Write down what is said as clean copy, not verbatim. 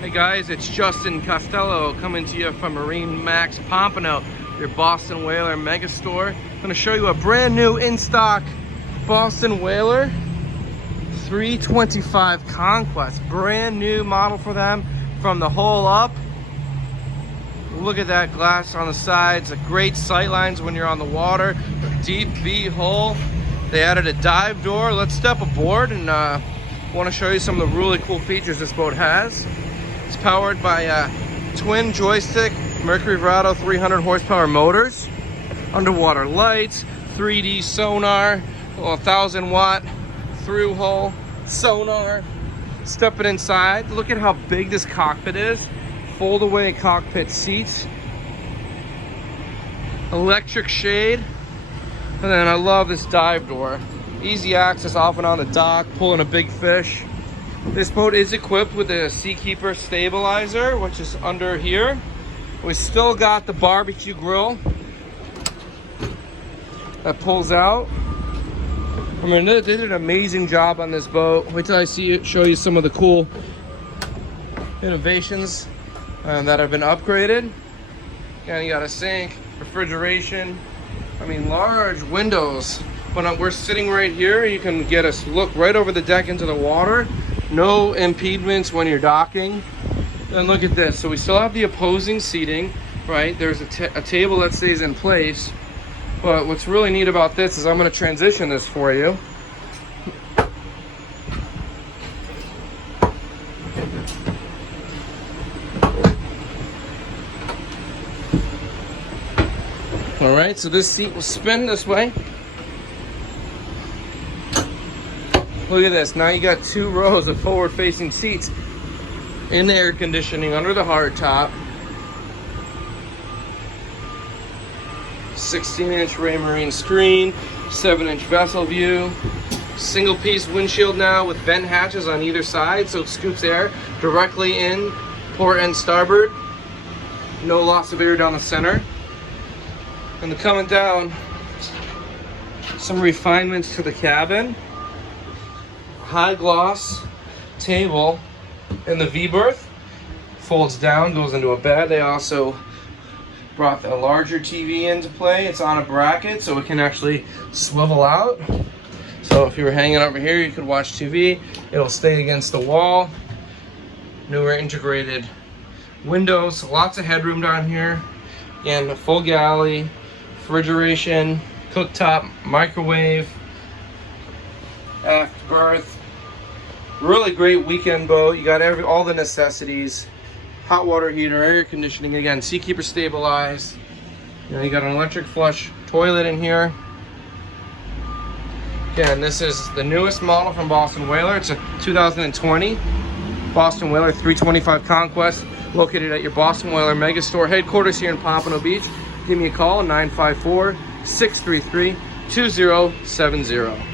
Hey guys, it's Justin Costello coming to you from MarineMax Pompano, your Boston whaler Megastore. I'm going to show you a brand new in-stock Boston whaler 325 Conquest. Brand new model for them from the hull up. Look at that glass on the sides, great sight lines when you're on the water, deep V hull. They added a dive door. Let's step aboard and want to show you some of the really cool features this boat has. It's powered by twin joystick Mercury Verado 300 horsepower motors, underwater lights, 3D sonar, 1,000-watt through hull sonar. Stepping inside, look at how big this cockpit is. Fold away cockpit seats, electric shade, and then I love this dive door. Easy access off and on the dock, pulling a big fish. This boat is equipped with a Seakeeper stabilizer, which is under here. We still got the barbecue grill that pulls out. I mean, they did an amazing job on this boat. Wait till I show you some of the cool innovations that have been upgraded. And you got a sink, refrigeration. I mean, large windows. When we're sitting right here, you can get a look right over the deck into the water. No impediments when you're docking. And look at this. So we still have the opposing seating, right? There's a table that stays in place. But what's really neat about this is I'm going to transition this for you. All right, so this seat will spin this way. Look at this. Now you got 2 rows of forward-facing seats in the air conditioning under the hard top. 16-inch Raymarine screen, 7-inch vessel view, single-piece windshield now with vent hatches on either side, so it scoops air directly in port and starboard. No loss of air down the center. And coming down, some refinements to the cabin. High gloss table in the V berth, folds down, goes into a bed. They also brought a larger TV into play. It's on a bracket, so it can actually swivel out. So if you were hanging over here, you could watch TV. It'll stay against the wall. Newer integrated windows, lots of headroom down here. Again, full galley, refrigeration, cooktop, microwave, aft berth. Really great weekend boat. You got all the necessities. Hot water heater, air conditioning, again, Seakeeper stabilized. You got an electric flush toilet in here. Again, this is the newest model from Boston Whaler. It's a 2020 Boston Whaler 325 Conquest, located at your Boston Whaler Megastore headquarters here in Pompano Beach. Give me a call, 954-633-2070.